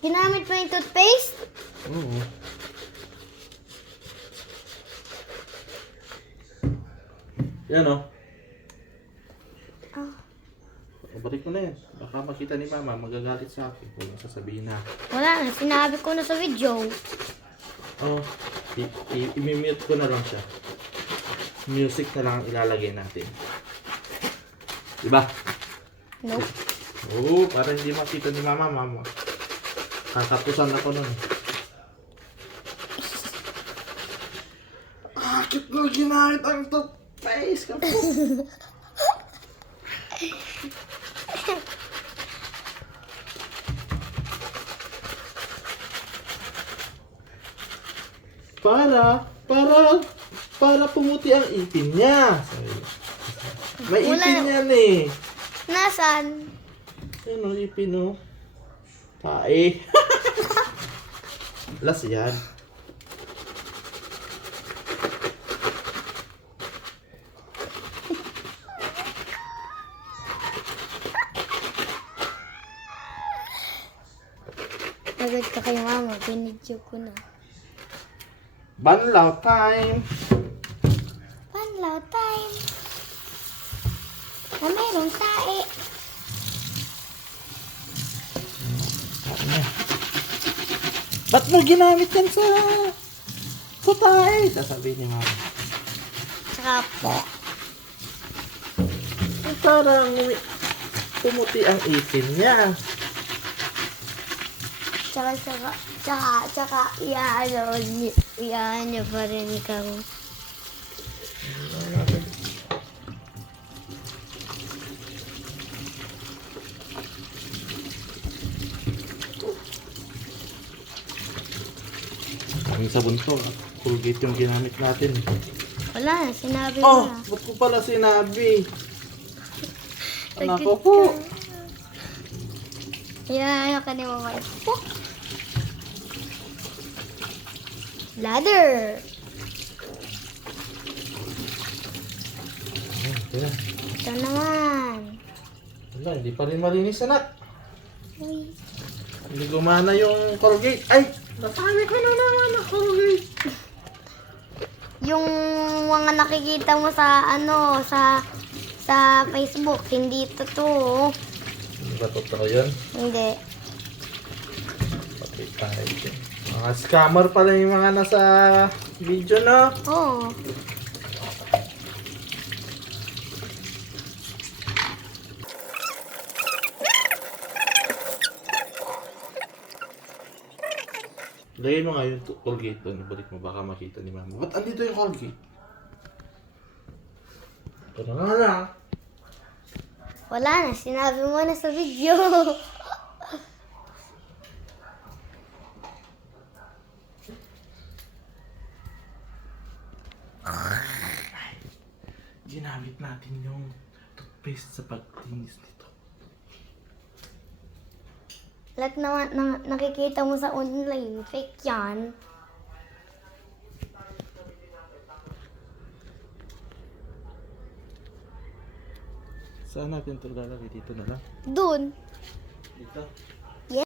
Ginamit mo yung toothpaste? Oo. Yan o. Ah. Balik mo na yan. Baka makita ni mama, magagalit sa akin. Kung sasabihin na. Wala na, sinabi ko na sa video. Oh, i-mute ko na lang siya. Music na lang ang ilalagay natin. Diba? Nope. Oo, para hindi makita ni mama. Kakatusan ako nun. Bakit mo ginamit ang toothpaste ka po? Para pumuti ang ipin niya. May ipin yan eh. Nasaan? Ano ipin o? Tae. Las yan. Agad ka kay mama, binidyo ko na. Banlaw time. Panlaw time. Na merong tae. Ba't mo ginamit yan sa tae? Sasabihin ni mama. Tsaka po. Parang pumuti ang ipin niya. Tsaka, iyan niyo pa rin ikaw. Ang sabon to, Colgate yung ginamit natin. Wala na, sinabi Oh, ko na. ba't ko pala sinabi? Anak ko Tagkit po. ka. Iyan ka ni mama. Po. Ladder. Ayan. Ito naman. Wala, hindi pa rin malinis anak. Uy. Hindi gumana yung Colgate. Ay! Nasabi ko na naman na Colgate. Yung mga nakikita mo sa sa Facebook, hindi totoo. Hindi ba totoo yun? Hindi. Patay tayo dyan. Mga scammer pala yung mga nasa video, no? Oo. Lagay mo nga yung Colgate doon. Balik mo, baka makita ni mama. Ba't andito yung Colgate? Ito na nga lang. Wala na, sinabi mo na sa video. Ginamit natin yung toothpaste sa pagtinis nito. Lahat naman nakikita mo sa online, fake yan. Saan natin ito lalagay? Dito na lang. Dun. Dito.